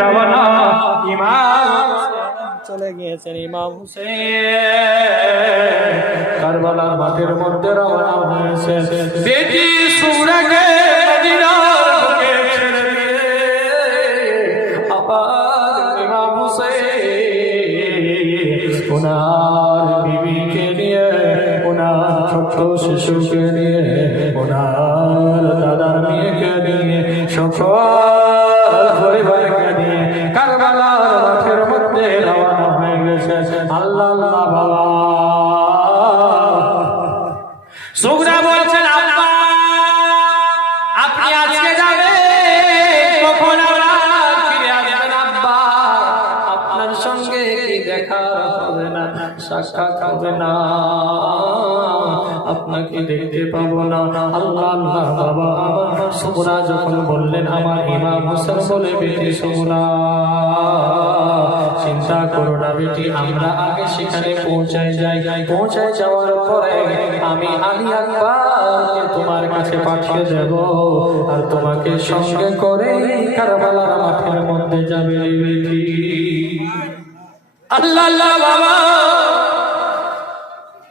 রওনা ইমাম। চলে গিয়েছেন ইমাম হুসেন কারবালার মাঠের মধ্যে রওনা হয়েছে। বেটি সুরাকে ওনার বিবিকে নিয়ে ওনার ছোট্ট শিশুকে নিয়ে ওনার দাদার মেয়েকে নিয়ে সকল সাক্ষাৎ হবে না। আপনাকে দেখতে পাবো না। আল্লাহ আল্লাহ, বাবা আমার যখন বললেন, আমার ইমাম হোসেন বলে, বেটি চিন্তা করো না বেটি, আমরা আগে সেখানে পৌঁছায় যাই। পৌঁছায় যাওয়ার পরে আমি আলী তোমার কাছে পাঠিয়ে দেব আর তোমাকে সঙ্গে করে কারবালার মাঠের মধ্যে যাবে বেটি। আল্লাহ আল্লাহ, বাবা।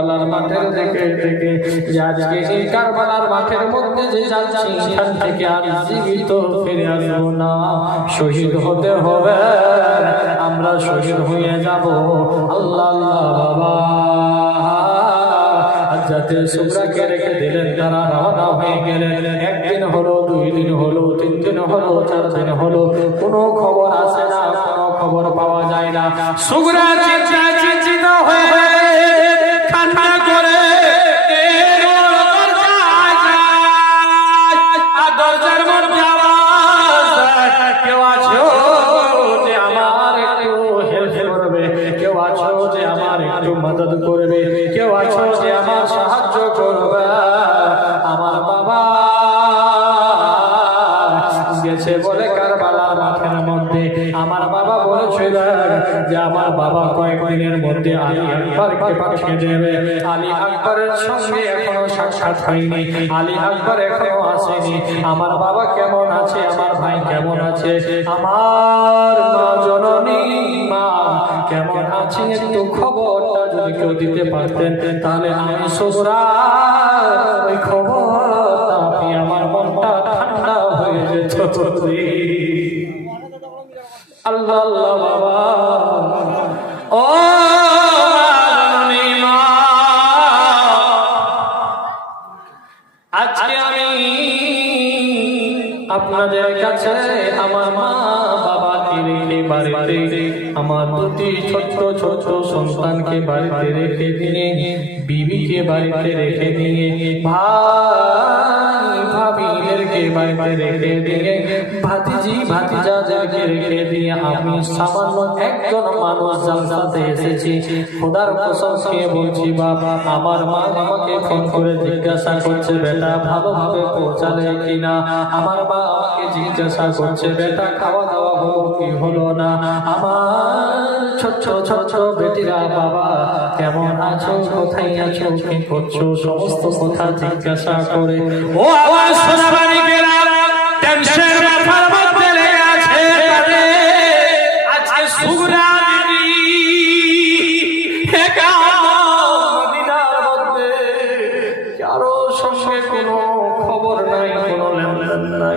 কারবালার মাঠের দিকে দেখে যে আজকে এই কারবালার মাঠের মধ্যে যে যাচ্ছি সেখান থেকে আর জীবিত ফিরে আসব না শহীদ হতে হবে আমরা শহীদ হয়ে যাব আল্লাহ আল্লাহ বাবা যাতে সুগ্রাকে রেখে দিলেন তারা রওনা হয়ে গেলেন একদিন হলো দুই দিন হলো তিন দিন হলো চার দিন হলো কোনো খবর আসে না কোনো খবর পাওয়া যায় না সুগ্রা চিন্তা মদত করবে। কেউ আছো যে আমার সাহায্য করবে? আমার বাবা গেছে বলে কারবালার মাঠের মধ্যে। আমার বাবা বলেছিল যে আমার বাবা কয়েকদিনের মধ্যে আলী আকবরকে পাঠিয়ে দেবে। আলী আকবরের সঙ্গে এখনও সাক্ষাৎ হয়নি। আলী আকবর এখনও আসেনি। আমার বাবা কেমন আছে? আমার ভাই কেমন আছে? আমার মা জননী মা কেমন আছে একটু খবরটা যদি কেউ দিতে পারতেন, তাহলে আমি শ্বশুরা ওই খবরটা আপনি আমার মনটা ঠান্ডা হয়ে যেত। আল্লাহ আল্লাহ, বাবা। ও আজকে আমি আপনাদের কাছে বাড়িতে আমার দুটি ছোট্ট ছোট্ট সন্তানকে বাড়িতে রেখে দিয়ে, বিবিকে বাড়িতে রেখে দিয়ে, ভাই ভাবিদেরকে বাড়িতে রেখে দিয়ে, ভাতিজি, ভাতিজাদেরকে রেখে দিয়ে আমি সামান্য একজন মানুষ জানতে এসেছি। খোদার কসম খেয়ে বলছি বাবা আমার মা আমাকে ফোন করে জিজ্ঞাসা করছে, বেটা, ভালোভাবে পৌঁছালে কিনা? আমার মা আমাকে জিজ্ঞাসা করছে, বেটা, খাওয়া কি হলো না। আমার ছোট ছোট বেটিরা বাবা, কেমন আছো? কোথায় আছো? কি করছ? সমস্ত কথা জিজ্ঞাসা করে। ও আওয়াজ শোনাবানি গেলাম টেনশন কোনো খবর নাই, কোনো লেনদেন নাই।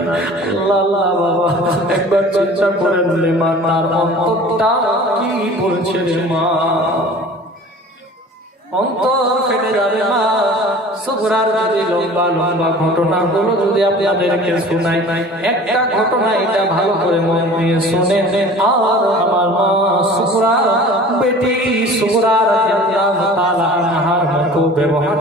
আল্লাহ আল্লাহ বাবা, একবার চিন্তা করে দিলে মা, তার অন্তরটা কি বলছে রে মা? অন্তর ফেটে যাবে মা সুগরার ঘটনা এটা ভালো করে মন দিয়ে শুনে আর বেটি সুগরা রাদিয়াল্লাহু তাআলা আনহার মতো ব্যবহারটাকে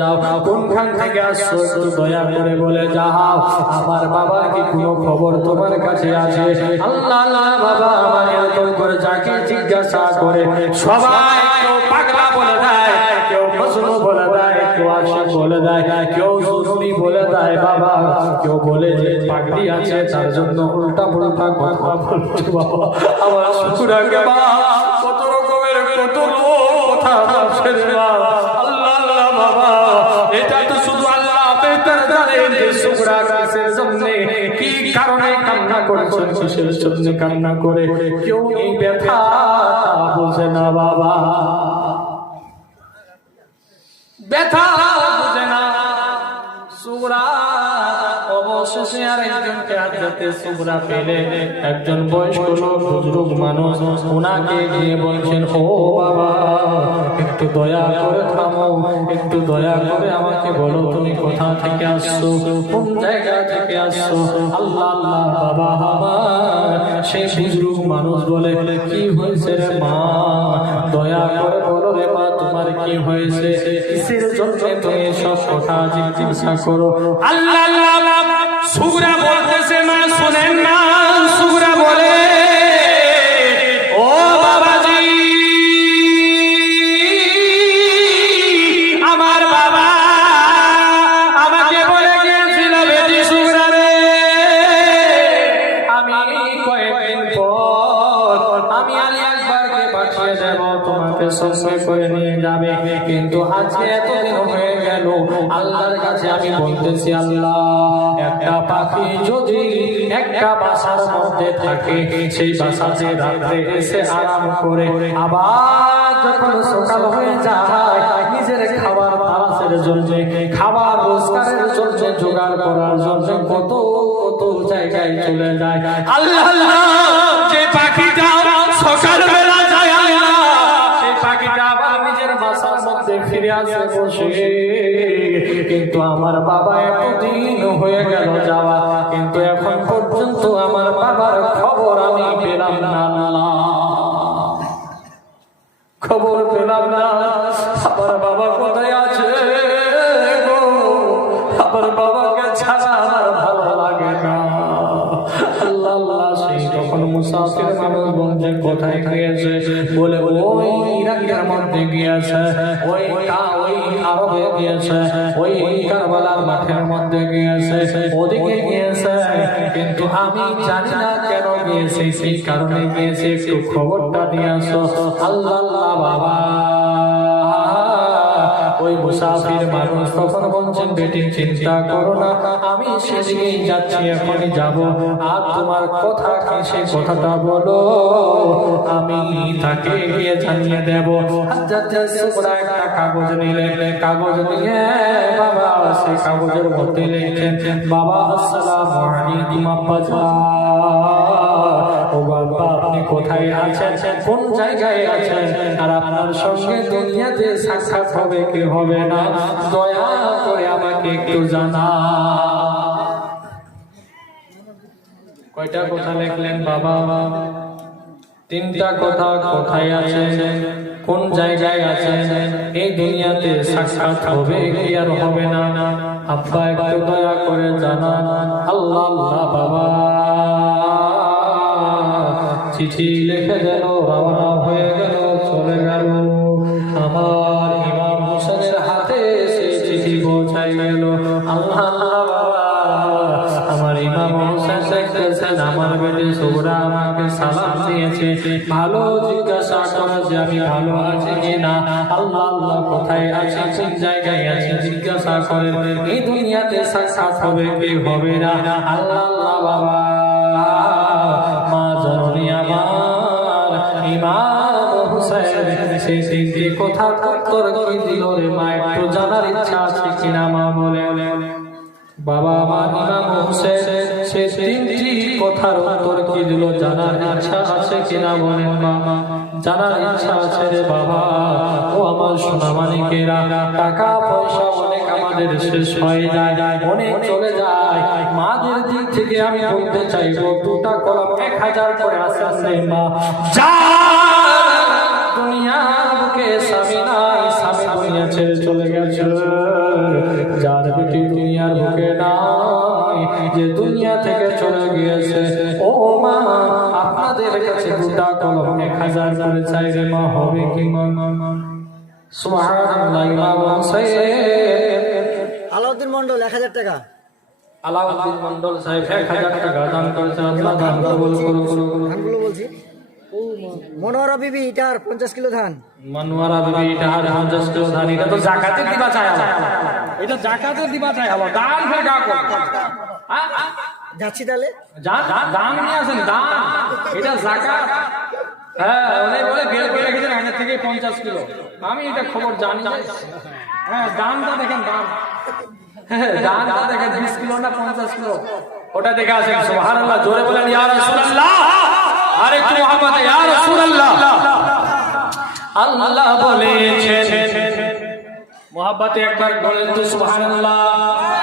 যাও কোনখান থেকে আসছো একটু দয়া করে বলে যাও। আমার বাবার কি কোনো খবর তোমার কাছে আছে? আল্লাহ আল্লাহ, বাবা আমার এরকম করে যাকে জিজ্ঞাসা করে, সবাই কেউ পাগলা বলে দেয়, কেউ মজনু বলে দেয়, কেউ আশিক বলে দেয়, কেউ সুরমি বলে দেয়, বাবা। কেউ বলে যে পাগড়ি আছে, তার জন্য উল্টা পুল্টা কথা বলছে, বাবা। আমার শুকুরাকে বা কত রকমের কত কথা বলছে, বাবা। যে শুকরা কিসের জন্য কি কারণে কান্না করেছেন কিসের জন্য কান্না করে কেউ এই ব্যথা বুঝে না বাবা। ব্যথা বুঝে না। অবশেষে আর একজনকে পেলে। একজন বয়স্ক লোক বুজরুগ মানুষ ওনাকে গিয়ে বলছেন ও বাবা দয়া করে থামো, একটু দয়া করে আমাকে বলো, তুমি কোথা থেকে আসছো? কোন জায়গা থেকে আসছো? আল্লাহ আল্লাহ, বাবা আমার সেই বুজরুগ মানুষ বলে, কি হয়েছে রে মা? দয়া করে বলো রে মা, তোমার কি হয়েছে? কিসের তুমি সব কথা জিজ্ঞাসা করো? আল্লাহ আল্লাহ তোমাকে সঙ্গে করে নিয়ে যাবে। কিন্তু আজকে এতদিন হয়ে গেল, আল্লাহর কাছে আমি বলতেছি, আল্লাহ, একটা পাখি যদি একটা বাসার মধ্যে থাকে, সেই বাসাতে রাত্রে এসে আরাম করে, আবার যখন সকাল হয়ে যায়, নিজের খাবার তালাশের জন্য, খাবার রোজগারের জন্য জোগাড় করার জন্য কত কত জায়গায় চলে যায়। আল্লাহ যে পাখিটা সকাল আমার বাবা এতদিন হয়ে গেল যাওয়া। কিন্তু এখন পর্যন্ত আমার বাবার খবর আমি পেলাম না খবর পেলাম না। আমার বাবা কোথায় আছে? আমার বাবাকে ছাড়া আমার ভালো লাগে না। আল্লাহ সেই তখন মুসাফির মানুষ বলছে, কোথায় বলে, ওই ইরাকের মধ্যে গিয়েছে। ওই ওই আরবে গিয়েছে। ওই কারবালার মাঠের মধ্যে গিয়েছে, ওদিকে গিয়েছে। কিন্তু আমি জানি না কেন গিয়েছে, সেই কারণে গিয়েছে, একটু খবরটা নিয়ে আসো। আল্লাহ, বাবা। ওই মুসাফির মানুষ তখন বলছেন বেটি চিন্তা করো না, আমি সেদিকেই যাচ্ছি, এখনই যাব। আর তোমার কথা কি? সে কথাটা বলো, আমি তাকে গিয়ে জানিয়ে দেব। একটা কাগজ নিলেন কাগজ নিয়ে বাবা সেই কাগজের মধ্যে লিখছেন বাবা, আসসালামু আলাইকুম আব্বা কোন জায়গায় দুনিয়াতে সাক্ষাৎ হবে হবে না? জানা। কয়টা কথা লিখলেন বাবা? তিনটা কথা কোথায় আছে কোন জায়গায় আছে এই দুনিয়াতে সাক্ষাৎ হবে কি আর হবে না? আব্বা দয়া করে জানা আল্লাহ আল্লাহ, বাবা। চিঠি লিখে গেল রওনা হয়ে গেল, চলে গেল। আমার ইমাম হোসেনের হাতে সেই চিঠি পৌঁছাই গেল। আমার ইমাম হোসেন দেখতেছেন, আমার বেটে সোহরা আমাকে সালাম দিয়েছে। ভালো জিজ্ঞাসা করে যে আমি ভালো আছি কিনা। আল্লাহ আল্লাহ, কোথায় আছে কোন জায়গায় আছে জিজ্ঞাসা করেন এই দুনিয়াতে সাক্ষাৎ হবে কি হবে না? আল্লাহ আল্লাহ, বাবা। সেই তিনটি কথা উত্তর কি দিল রে মা? একটু জানার ইচ্ছা আছে কিনা মা বলে। বাবা মা ইমাম হুসেন, সে তিনটি কথার উত্তর কি দিল জানার ইচ্ছা আছে কিনা বলেন মা? জানার ইচ্ছা আছে রে বাবা। ও আমার সোনা মানিকেরা টাকা পয়সা অনেক আমাদের শেষ হয়ে যায়, অনেক চলে যায়। মাদের দিক থেকে আমি বলতে চাইব, দুটা কলম এক হাজার করে আসে আসে মা। যা দুনিয়ার বুকে স্বামী নাই স্বামী দুনিয়া ছেড়ে চলে গেছে যার বেটি দুনিয়ার বুকে নাই যে দুনিয়া থেকে চলে গিয়েছে। ও মা আপনাদের কাছে দুটা কলম এক হাজার করে চাই রে মা হবে কি আলাউদ্দিন মন্ডল এক হাজার টাকা। আলাউদ্দিন মন্ডল সাহেব এক হাজার টাকা দান করেছেন। আল্লাহ দান কবুল করুন বলছি। মনোহরা বিবি ইটার পঞ্চাশ কিলো ধান। মনোয়ারা বিবি পঞ্চাশ কিলো ধান এটা তো জাকাতে দিবা চাই এটা জাকাতে দিবা চাই আবার দান ফের গা কর হ্যাঁ? যাচ্ছি তাহলে? দান দান নিয়ে আসেন দান। এটা জাকাত। হ্যাঁ অনেক বলে বের করে রেখেছেন আগের থেকে পঞ্চাশ কিলো। আমি এটা খবর জানি। হ্যাঁ দামটা দেখেন দাম হ্যাঁ দামটা দেখেন বিশ কিলো না পঞ্চাশ কিলো। ওটা দেখে আসেন সুবহানাল্লাহ জোরে বলেন ইয়া রাসূলুল্লাহ। আর একটু মোহাম্মদ ইয়া রাসূলুল্লাহ। আল্লাহ বলেছেন মোহাম্মদ একবার বলেন তো সুবহানাল্লাহ।